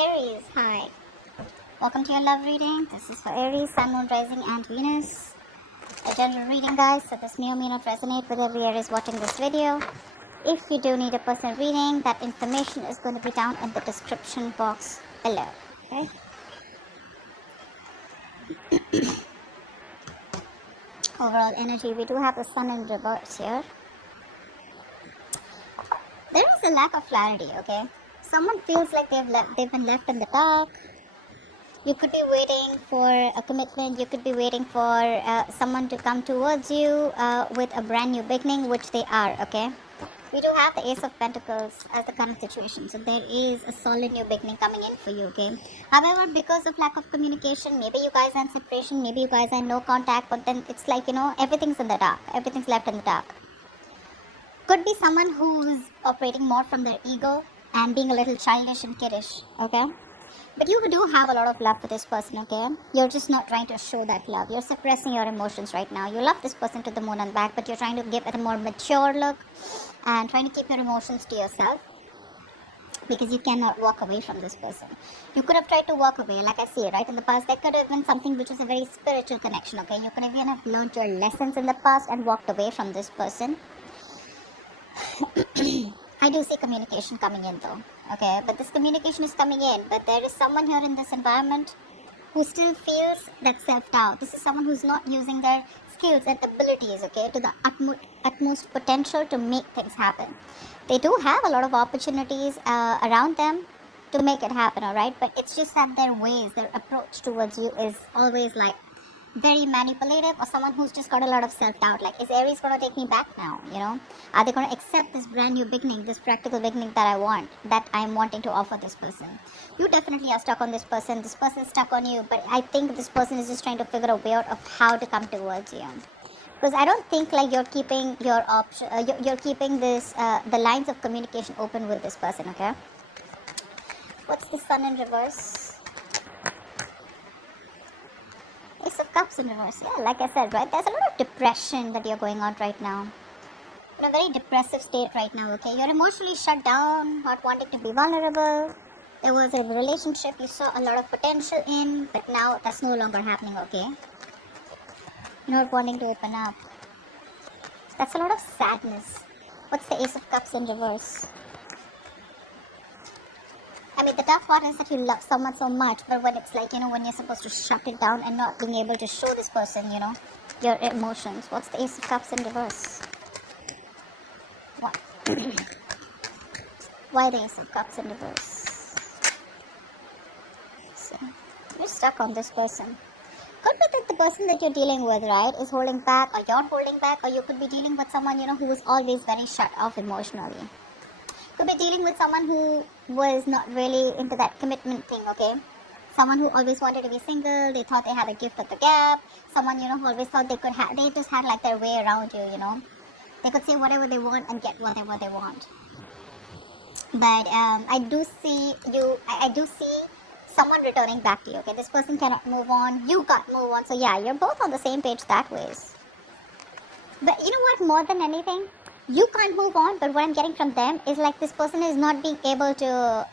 Aries, hi. Welcome to your love reading. This is for Aries, Sun, Moon, Rising, and Venus. A general reading, guys, so this may or may not resonate with every Aries watching this video. If you do need a personal reading, that information is going to be down in the description box below. Okay. Overall energy, we do have the Sun in reverse here. There is a lack of clarity, okay? Someone feels like they've been left in the dark. You could be waiting for a commitment. You could be waiting for someone to come towards you with a brand new beginning, which they are, okay? We do have the Ace of Pentacles as the current situation. So there is a solid new beginning coming in for you, okay? However, because of lack of communication, maybe you guys are in separation, maybe you guys are in no contact, but then it's like, everything's in the dark. Everything's left in the dark. Could be someone who's operating more from their ego and being a little childish and kiddish, okay? But you do have a lot of love for this person, okay? You're just not trying to show that love. You're suppressing your emotions right now. You love this person to the moon and back, but you're trying to give it a more mature look and trying to keep your emotions to yourself because you cannot walk away from this person. You could have tried to walk away, like I see, right? In the past, there could have been something which was a very spiritual connection, okay? You could have even have learned your lessons in the past and walked away from this person. I do see communication coming in though, okay? But this communication is coming in, but there is someone here in this environment who still feels that self-doubt. This is someone who's not using their skills and abilities, okay, to the utmost potential to make things happen. They do have a lot of opportunities around them to make it happen, alright? But it's just that their ways, their approach towards you is always like very manipulative, or someone who's just got a lot of self-doubt, like, is Aries going to take me back now, are they going to accept this brand new beginning, this practical beginning that I'm wanting to offer this person? You definitely are stuck on this person is stuck on you, but I think this person is just trying to figure a way out of how to come towards you, because I don't think like you're keeping your option, you're keeping this the lines of communication open with this person, okay? What's the Sun in reverse? Ace of Cups in reverse. Yeah, like I said, right? There's a lot of depression that you're going on right now. In a very depressive state right now, okay? You're emotionally shut down, not wanting to be vulnerable. There was a relationship you saw a lot of potential in, but now that's no longer happening, okay? You're not wanting to open up. That's a lot of sadness. What's the Ace of Cups in reverse? I mean, the tough part is that you love someone so much, but when it's like, when you're supposed to shut it down and not being able to show this person, your emotions. What's the Ace of Cups in reverse? What? Why the Ace of Cups in reverse? So, you're stuck on this person. Could be that the person that you're dealing with, right, is holding back, or you're holding back, or you could be dealing with someone, who is always very shut off emotionally. Could be dealing with someone who was not really into that commitment thing, okay? Someone who always wanted to be single, they thought they had a gift of the gap, someone, who always thought they just had like their way around you, They could say whatever they want and get whatever they want. But I do see someone returning back to you, okay? This person cannot move on, you can't move on, so yeah, you're both on the same page that ways. But you know what, more than anything, you can't move on, but what I'm getting from them is like this person is not being able to,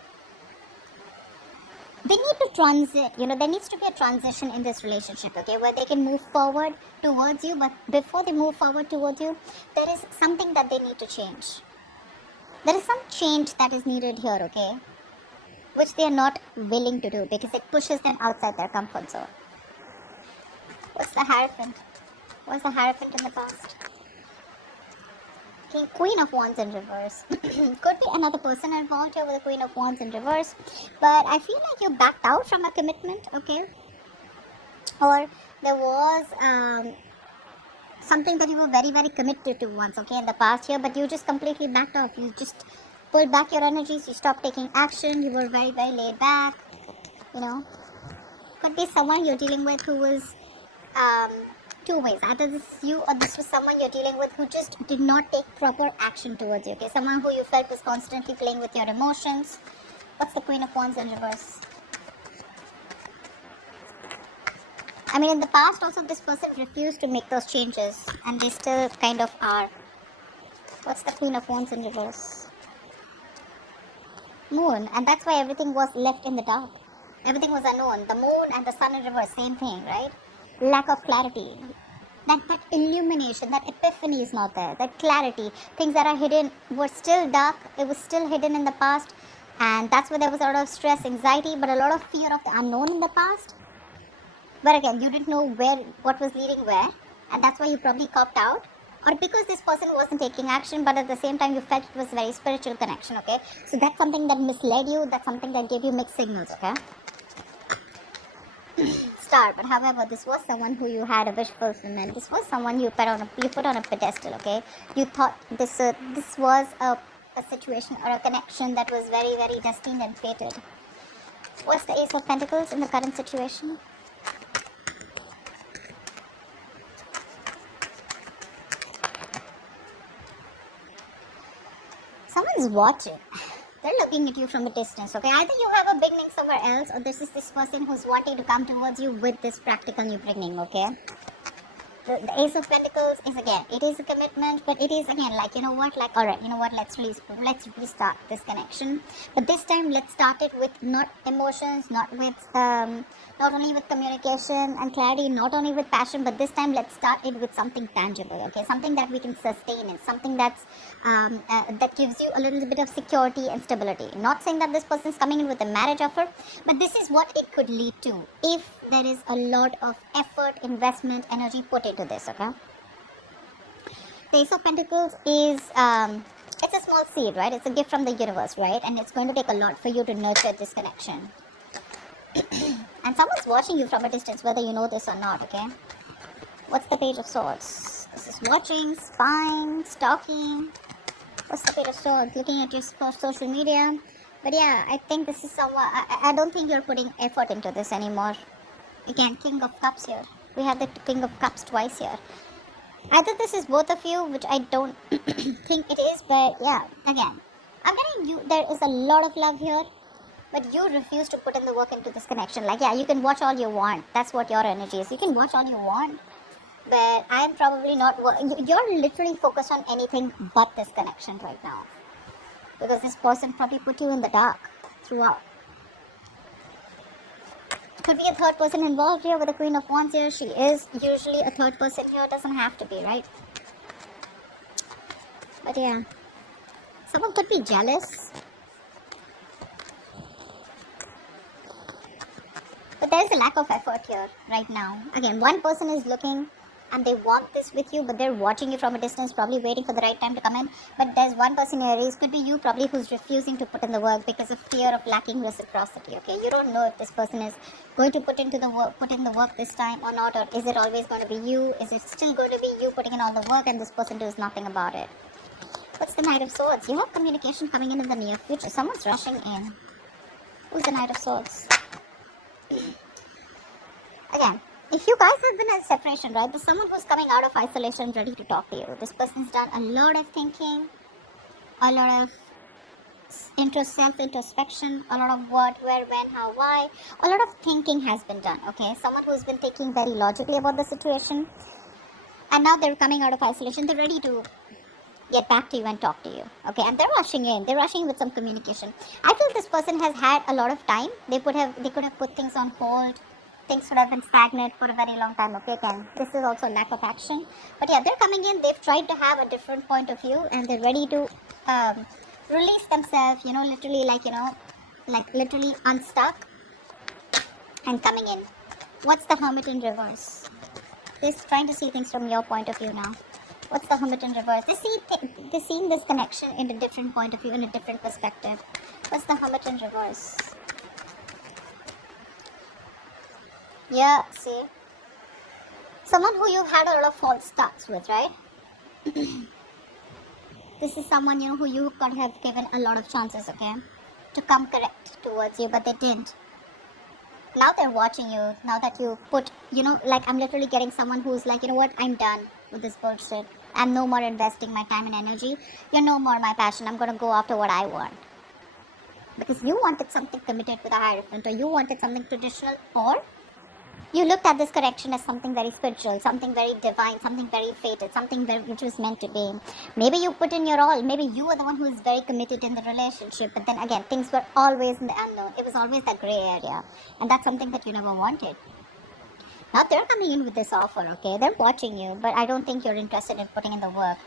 they need to transit, there needs to be a transition in this relationship, okay, where they can move forward towards you, but before they move forward towards you, there is something that they need to change. There is some change that is needed here, okay, which they are not willing to do because it pushes them outside their comfort zone. What's the Hierophant? What's the Hierophant in the past? Okay, Queen of Wands in reverse. Could be another person involved here with the Queen of Wands in reverse. But I feel like you backed out from a commitment, okay? Or there was something that you were very, very committed to once, okay, in the past here. But you just completely backed off. You just pulled back your energies. You stopped taking action. You were very, very laid back, Could be someone you're dealing with who was two ways. Either this is you or this was someone you're dealing with who just did not take proper action towards you, okay? Someone who you felt was constantly playing with your emotions. What's the Queen of Wands in reverse? I mean, in the past also this person refused to make those changes and they still kind of are. What's the Queen of Wands in reverse? Moon, and that's why everything was left in the dark. Everything was unknown. The moon and the sun in reverse, same thing, right? Lack of clarity. That illumination, that epiphany is not there. That clarity, things that are hidden were still dark. It was still hidden in the past, and that's why there was a lot of stress, anxiety, but a lot of fear of the unknown in the past. But again, you didn't know what was leading where, and that's why you probably copped out. Or because this person wasn't taking action, but at the same time you felt it was very spiritual connection, okay? So that's something that misled you, that's something that gave you mixed signals, okay? Star, but however, this was someone who you had a wish fulfillment. This was someone you put on a pedestal, okay? You thought this was a situation or a connection that was very, very destined and fated. What's the Ace of Pentacles in the current situation? Someone's watching. They're looking at you from a distance, okay? Either you have a beginning somewhere else, or this is this person who's wanting to come towards you with this practical new beginning, okay? The Ace of Pentacles is, again, it is a commitment, but it is, again, like, you know what, like, all right, you know what, let's restart this connection. But this time, let's start it with not emotions, not only with communication and clarity, not only with passion, but this time, let's start it with something tangible, okay? Something that we can sustain and something that's that gives you a little bit of security and stability. Not saying that this person's coming in with a marriage offer, but this is what it could lead to if there is a lot of effort, investment, energy put into this, okay? The Ace of Pentacles is, it's a small seed, right? It's a gift from the universe, right? And it's going to take a lot for you to nurture this connection. And someone's watching you from a distance, whether you know this or not, okay? What's the Page of Swords? This is watching, spying, stalking. What's the Page of Swords? Looking at your social media. But yeah, I think this is someone, I don't think you're putting effort into this anymore. Again, King of Cups here. We have the King of Cups twice here. Either this is both of you, which I don't think it is, but yeah, again, I'm getting you, there is a lot of love here, but you refuse to put in the work into this connection. Like, yeah, you can watch all you want. That's what your energy is. You can watch all you want, but I'm probably not, you're literally focused on anything but this connection right now. Because this person probably put you in the dark throughout. Could be a third person involved here with the Queen of Wands here. She is usually a third person here. It doesn't have to be, right? But yeah. Someone could be jealous. But there is a lack of effort here right now. Again, one person is looking and they want this with you, but they're watching you from a distance, probably waiting for the right time to come in. But there's one person here, Aries, could be you probably, who's refusing to put in the work because of fear of lacking reciprocity, okay? You don't know if this person is going to put in the work this time or not, or is it always going to be you? Is it still going to be you putting in all the work and this person does nothing about it? What's the Knight of Swords? You have communication coming in the near future. Someone's rushing in. Who's the Knight of Swords? Again, if you guys have been in separation, right, there's someone who's coming out of isolation ready to talk to you. This person's done a lot of thinking, a lot of self-introspection, a lot of what, where, when, how, why. A lot of thinking has been done, okay? Someone who's been thinking very logically about the situation. And now they're coming out of isolation. They're ready to get back to you and talk to you, okay? And they're rushing in. They're rushing with some communication. I feel this person has had a lot of time. They could have put things on hold. Things would have been stagnant for a very long time, okay? Again, this is also lack of action. But yeah, they're coming in. They've tried to have a different point of view and they're ready to release themselves, you know, literally literally unstuck and coming in. What's the Hermit in reverse? They're trying to see things from your point of view now. What's the Hermit in reverse? They're seeing this connection in a different point of view, in a different perspective. What's the Hermit in reverse? Yeah, see? Someone who you've had a lot of false starts with, right? This is someone, you know, who you could have given a lot of chances, okay? To come correct towards you, but they didn't. Now they're watching you. Now that you put, you know, like I'm literally getting someone who's like, you know what, I'm done with this bullshit. I'm no more investing my time and energy. You're no more my passion. I'm going to go after what I want. Because you wanted something committed with a Hierophant, or you wanted something traditional, or You looked at this connection as something very spiritual, something very divine, something very fated, something very, which was meant to be. Maybe you put in your all. Maybe you were the one who is very committed in the relationship. But then again, things were always in the unknown. It was always that gray area. And that's something that you never wanted. Now they're coming in with this offer, okay? They're watching you, but I don't think you're interested in putting in the work.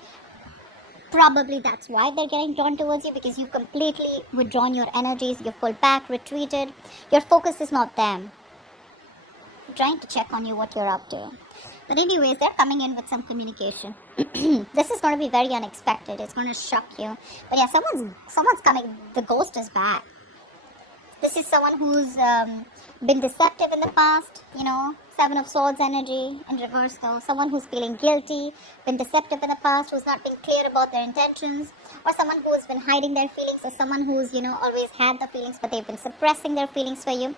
Probably that's why they're getting drawn towards you, because you've completely withdrawn your energies, you've pulled back, retreated. Your focus is not them. They're trying to check on you, what you're up to. But anyways, they're coming in with some communication. This is going to be very unexpected. It's going to shock you. But yeah, someone's coming. The ghost is back. This is someone who's been deceptive in the past, you know, Seven of Swords energy in reverse though. Someone who's feeling guilty, been deceptive in the past, who's not been clear about their intentions, or someone who's been hiding their feelings, or someone who's, you know, always had the feelings but they've been suppressing their feelings for you.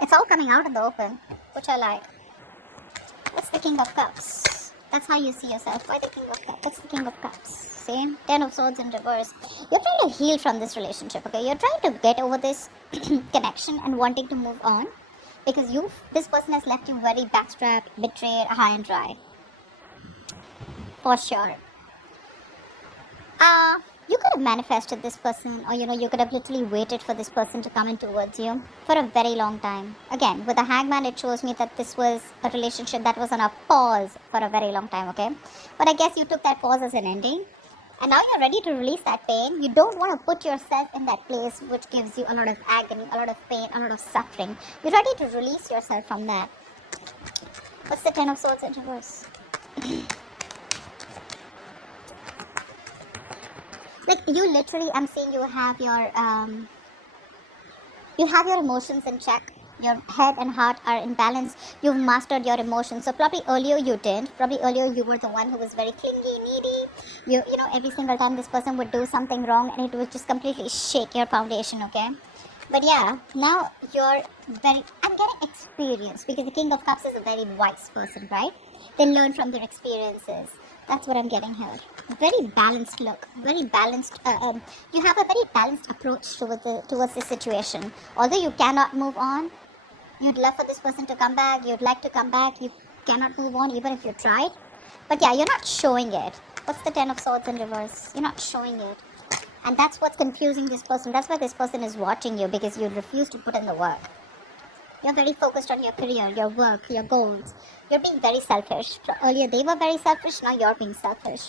It's all coming out in the open, which I like. What's the King of Cups? That's how you see yourself. Why the King of Cups? What's the King of Cups? See? Ten of Swords in reverse. You're trying to heal from this relationship, okay? You're trying to get over this connection and wanting to move on. Because this person has left you very backstrapped, betrayed, high and dry. For sure. You could have manifested this person, or you know, you could have literally waited for this person to come in towards you for a very long time. Again, with the Hangman, it shows me that this was a relationship that was on a pause for a very long time, okay? But I guess you took that pause as an ending, and now you're ready to release that pain. You don't want to put yourself in that place which gives you a lot of agony, a lot of pain, a lot of suffering. You're ready to release yourself from that. What's the Ten of Swords in reverse? Like, you literally, I'm seeing you have your emotions in check. Your head and heart are in balance. You've mastered your emotions. So probably earlier you didn't. Probably earlier you were the one who was very clingy, needy. You know, every single time this person would do something wrong and it would just completely shake your foundation, okay? But yeah, now I'm getting experience, because the King of Cups is a very wise person, right? They learn from their experiences. That's what I'm getting here. Very balanced look. Very balanced. You have a very balanced approach towards this situation. Although you cannot move on, you'd love for this person to come back. You'd like to come back. You cannot move on even if you tried. But yeah, you're not showing it. What's the Ten of Swords in reverse? You're not showing it. And that's what's confusing this person. That's why this person is watching you, because you refuse to put in the work. You're very focused on your career, your work, your goals. You're being very selfish. Earlier they were very selfish, now you're being selfish.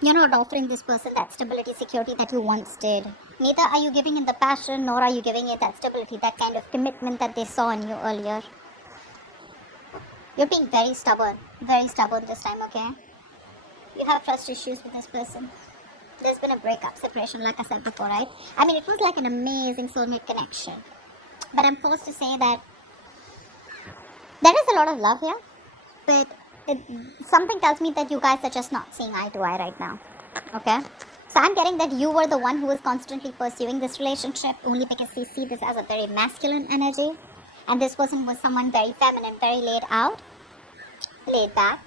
You're not offering this person that stability, security that you once did. Neither are you giving it the passion, nor are you giving it that stability, that kind of commitment that they saw in you earlier. You're being very stubborn this time, okay? You have trust issues with this person. There's been a breakup, separation, like I said before, right? I mean, it was like an amazing soulmate connection. But I'm forced to say that there is a lot of love here, but something tells me that you guys are just not seeing eye to eye right now, okay? So I'm getting that you were the one who was constantly pursuing this relationship only because you see this as a very masculine energy, and this person was someone very feminine, very laid back.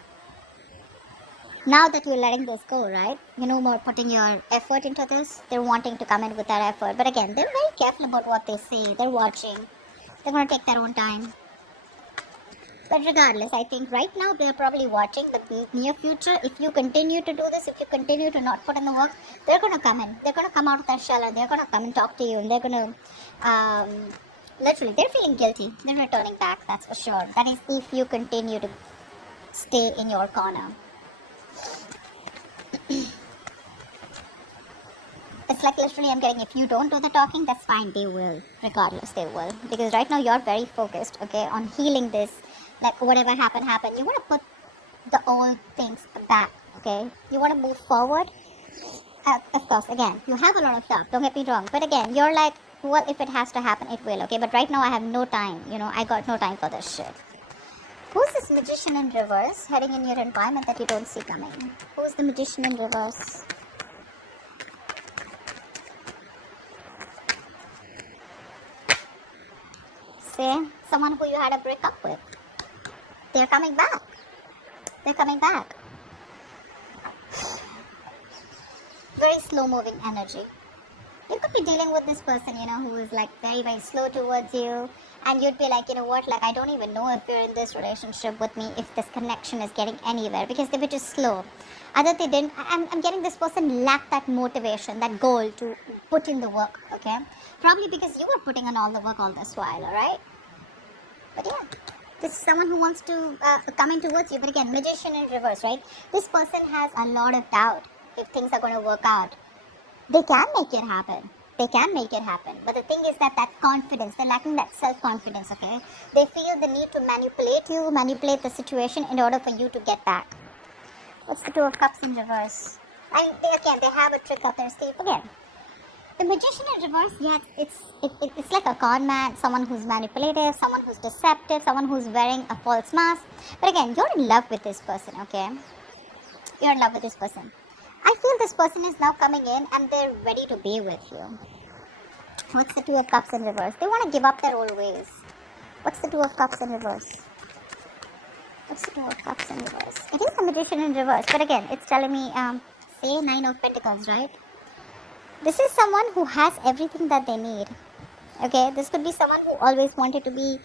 Now that you're letting this go, right? You're no more putting your effort into this. They're wanting to come in with that effort. But again, they're very careful about what they say. They're watching. They're going to take their own time. But regardless, I think right now they're probably watching. But in the near future, if you continue to do this, if you continue to not put in the work, they're going to come in. They're going to come out of their shell and they're going to come and talk to you. And they're going to, literally, they're feeling guilty. They're returning back, that's for sure. That is if you continue to stay in your corner. It's like literally I'm getting, if you don't do the talking, that's fine, they will. Regardless, they will. Because right now you're very focused, okay, on healing this. Like whatever happened. You want to put the old things back, okay? You want to move forward. Of course, again, you have a lot of love, don't get me wrong. But again, you're like, well, if it has to happen, it will, okay? But right now I have no time, you know, I got no time for this shit. Who's this Magician in reverse heading in your environment that you don't see coming? Who's the Magician in reverse? Say, someone who you had a breakup with. They're coming back. They're coming back. Very slow moving energy. You could be dealing with this person, who is like very, very slow towards you. And you'd be like, you know what, like I don't even know if you're in this relationship with me, if this connection is getting anywhere, because they were just slow. Either they didn't, I'm getting this person lacked that motivation, that goal to put in the work, okay? Probably because you were putting in all the work all this while, alright? But yeah, this is someone who wants to come in towards you. But again, magician in reverse, right? This person has a lot of doubt if things are going to work out. They can make it happen. They can make it happen. But the thing is that confidence, they're lacking that self-confidence, okay? They feel the need to manipulate you, manipulate the situation in order for you to get back. What's the Two of Cups in reverse? And they have a trick up their sleeve again. The magician in reverse, yes, it's like a con man, someone who's manipulative, someone who's deceptive, someone who's wearing a false mask. But again, you're in love with this person, okay? You're in love with this person. I feel this person is now coming in and they're ready to be with you. What's the Two of Cups in reverse? They want to give up their old ways. What's the Two of Cups in reverse? What's the Two of Cups in reverse? It is the magician in reverse, but again, it's telling me, say Nine of Pentacles, right? This is someone who has everything that they need. Okay, this could be someone who always wanted to be...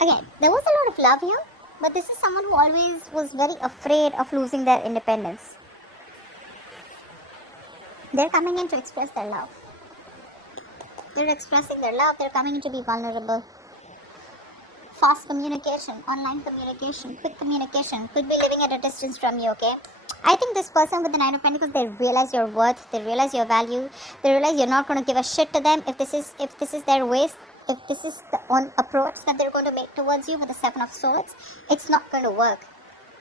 Again, there was a lot of love here, but this is someone who always was very afraid of losing their independence. They're coming in to express their love. They're expressing their love. They're coming in to be vulnerable. Fast communication, online communication, quick communication. Could be living at a distance from you, okay? I think this person with the Nine of Pentacles, they realize your worth, they realize your value, they realize you're not going to give a shit to them if this is their ways, if this is the approach that they're going to make towards you with the Seven of Swords. It's not going to work.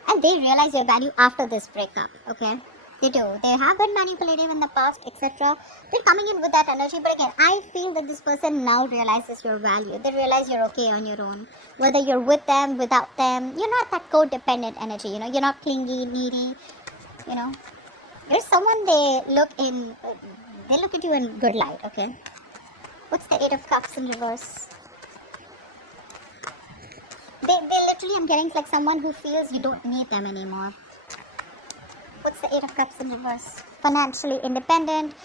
And they realize your value after this breakup, okay? They do. They have been manipulative in the past, etc. They're coming in with that energy. But again, I feel that this person now realizes your value. They realize you're okay on your own. Whether you're with them, without them, you're not that codependent energy, You're not clingy, needy, You're someone they look at you in good light, okay? What's the Eight of Cups in reverse? They literally, I'm getting like someone who feels you don't need them anymore. What's the Eight of Cups in reverse? Financially independent,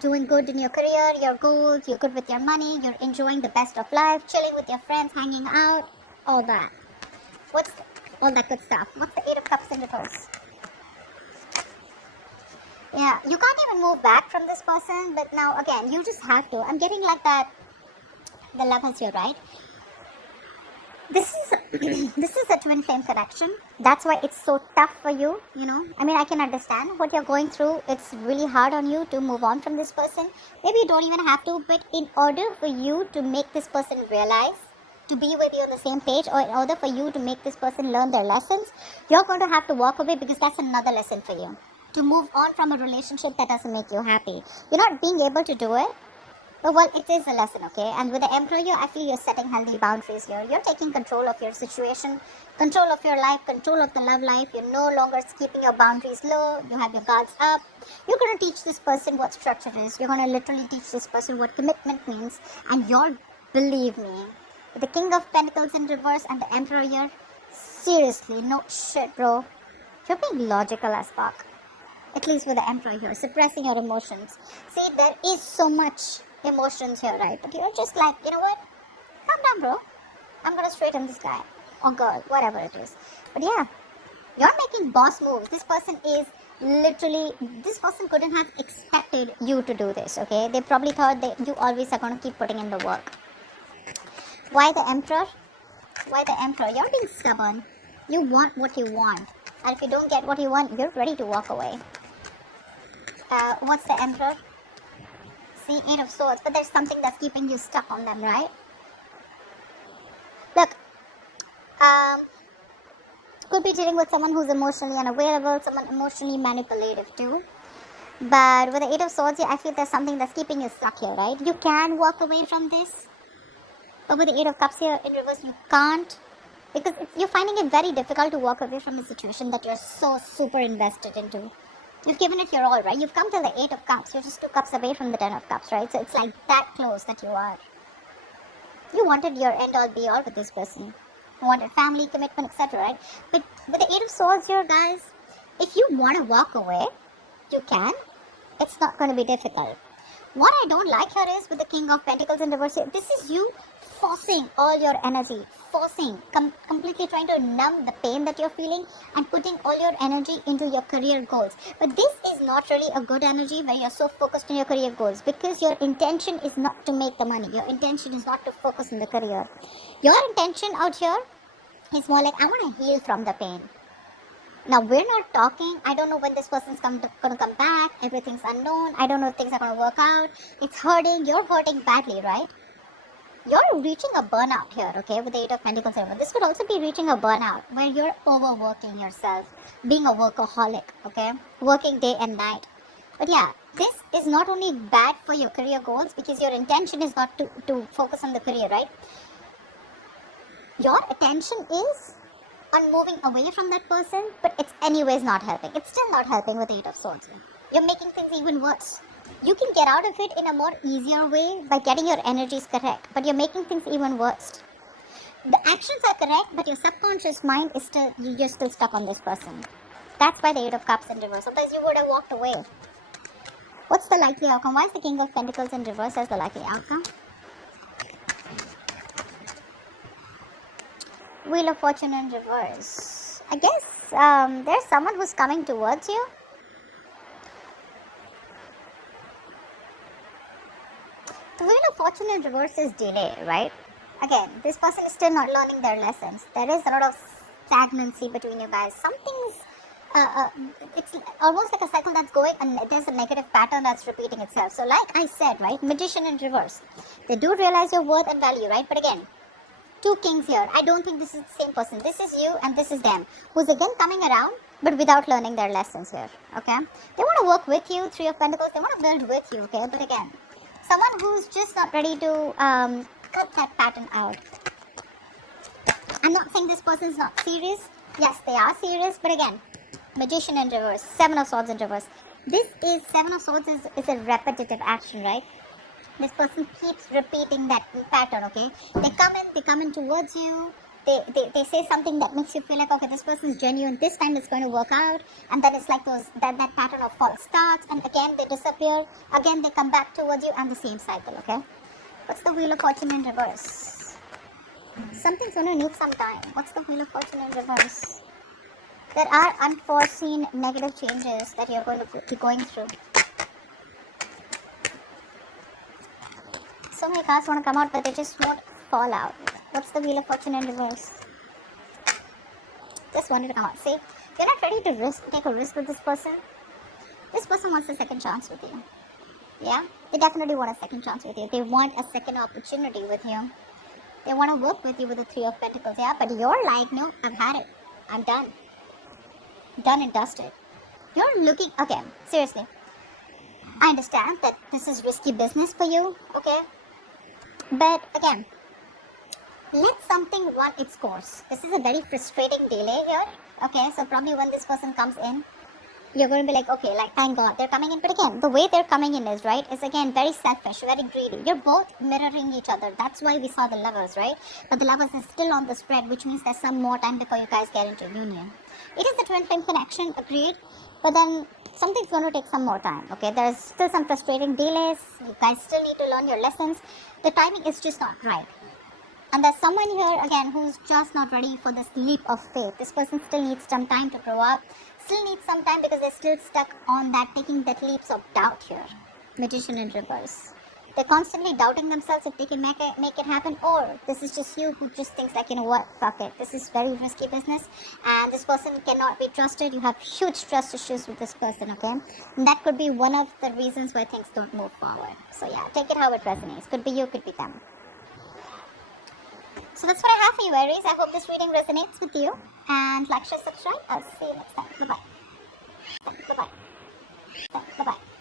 doing good in your career, your goals, you're good with your money, you're enjoying the best of life, chilling with your friends, hanging out, all that. All that good stuff. What's the Eight of Cups in reverse? Yeah, you can't even move back from this person, but now again, you just have to. I'm getting like that, the Lovers here, right? This is a twin flame connection. That's why it's so tough for you, I mean, I can understand what you're going through. It's really hard on you to move on from this person. Maybe you don't even have to, but in order for you to make this person realize, to be with you on the same page, or in order for you to make this person learn their lessons, you're going to have to walk away, because that's another lesson for you. To move on from a relationship that doesn't make you happy. You're not being able to do it. But well, it is a lesson, okay? And with the Emperor here, I feel you're setting healthy boundaries here. You're taking control of your situation, control of your life, control of the love life. You're no longer keeping your boundaries low. You have your guards up. You're going to teach this person what structure is. You're going to literally teach this person what commitment means. And believe me, with the King of Pentacles in reverse and the Emperor here, seriously, no shit, bro. You're being logical as fuck. At least with the Emperor here, suppressing your emotions. See, there is so much emotions here, right? But you're just like, you know what? Calm down, bro. I'm gonna straighten this guy or girl, whatever it is. But yeah, you're making boss moves. This person couldn't have expected you to do this, okay? They probably thought that you always are gonna keep putting in the work. Why the Emperor? Why the Emperor? You're being stubborn. You want what you want. And if you don't get what you want, you're ready to walk away. What's the Emperor? See, Eight of Swords, but there's something that's keeping you stuck on them, right? Look, could be dealing with someone who's emotionally unavailable, someone emotionally manipulative too. But with the Eight of Swords here, I feel there's something that's keeping you stuck here, right? You can walk away from this, but with the Eight of Cups here in reverse, you can't. Because you're finding it very difficult to walk away from a situation that you're so super invested into. You've given it your all, right? You've come to the Eight of Cups. You're just 2 cups away from the 10 of Cups, right? So it's like that close that you are. You wanted your end all be all with this person. You wanted family, commitment, etc., right? But with the Eight of Swords here, guys, if you want to walk away, you can. It's not going to be difficult. What I don't like here is with the King of Pentacles in reverse, this is you forcing all your energy, completely trying to numb the pain that you're feeling and putting all your energy into your career goals. But this is not really a good energy where you're so focused on your career goals, because your intention is not to make the money. Your intention is not to focus on the career. Your intention out here is more like, I want to heal from the pain. Now, we're not talking, I don't know when this person's going to come back, everything's unknown, I don't know if things are going to work out, it's hurting, you're hurting badly, right? You're reaching a burnout here, okay, with the Eight of Pentacles. This could also be reaching a burnout where you're overworking yourself, being a workaholic, okay, working day and night. But yeah, this is not only bad for your career goals, because your intention is not to focus on the career, right? Your attention is on moving away from that person, but it's anyways not helping. It's still not helping with the Eight of Swords. You're making things even worse. You can get out of it in a more easier way by getting your energies correct, but you're making things even worse. The actions are correct, but your subconscious mind is still, you're still stuck on this person. That's why the Eight of Cups in reverse. Otherwise you would have walked away. What's the likely outcome? Why is the King of Pentacles in reverse as the likely outcome? Wheel of Fortune in reverse. I guess there's someone who's coming towards you. The Wheel of Fortune in reverse is delay, right? Again, this person is still not learning their lessons. There is a lot of stagnancy between you guys. Something's it's almost like a cycle that's going, and there's a negative pattern that's repeating itself. So like I said, right, Magician in reverse. They do realize your worth and value, right? But again, two kings here. I don't think this is the same person. This is you and this is them, who's again coming around, but without learning their lessons here, okay? They want to work with you, Three of Pentacles. They want to build with you, okay? But again, someone who's just not ready to cut that pattern out. I'm not saying this person's not serious. Yes, they are serious, but again, Magician in reverse, Seven of Swords in reverse. This is, Seven of Swords is a repetitive action, right? This person keeps repeating that pattern, okay? They come in towards you. They say something that makes you feel like, okay, this person is genuine. This time it's going to work out. And then it's like that pattern of false starts. And again, they disappear. Again, they come back towards you, and the same cycle, okay? What's the Wheel of Fortune in reverse? Something's going to need some time. What's the Wheel of Fortune in reverse? There are unforeseen negative changes that you're going to be going through. So many cards want to come out, but they just won't fall out. What's the Wheel of Fortune in reverse? Just wanted to come out. See, you're not ready to take a risk with this person. This person wants a second chance with you. Yeah? They definitely want a second chance with you. They want a second opportunity with you. They want to work with you with the Three of Pentacles. Yeah? But you're like, no, I've had it. I'm done. Done and dusted. You're looking... Okay, seriously. I understand that this is risky business for you. Okay? But again, let something run its course. This is a very frustrating delay here. Okay, so probably when this person comes in, you're going to be like, okay, like, thank God they're coming in. But again, the way they're coming in is, right, is again very selfish, very greedy. You're both mirroring each other. That's why we saw the Lovers, right? But the Lovers is still on the spread, which means there's some more time before you guys get into union. It is the twin flame connection, agreed. But then something's going to take some more time, okay? There's still some frustrating delays. You guys still need to learn your lessons. The timing is just not right. And there's someone here, again, who's just not ready for this leap of faith. This person still needs some time to grow up. Still needs some time because they're still stuck on that, taking that leaps of doubt here. Magician in reverse. They're constantly doubting themselves if they can make it happen, or this is just you who just thinks like, you know what, fuck it. This is very risky business and this person cannot be trusted. You have huge trust issues with this person, okay? And that could be one of the reasons why things don't move forward. So yeah, take it how it resonates. Could be you, could be them. So that's what I have for you, Aries. I hope this reading resonates with you. And like, share, subscribe. I'll see you next time. Bye-bye.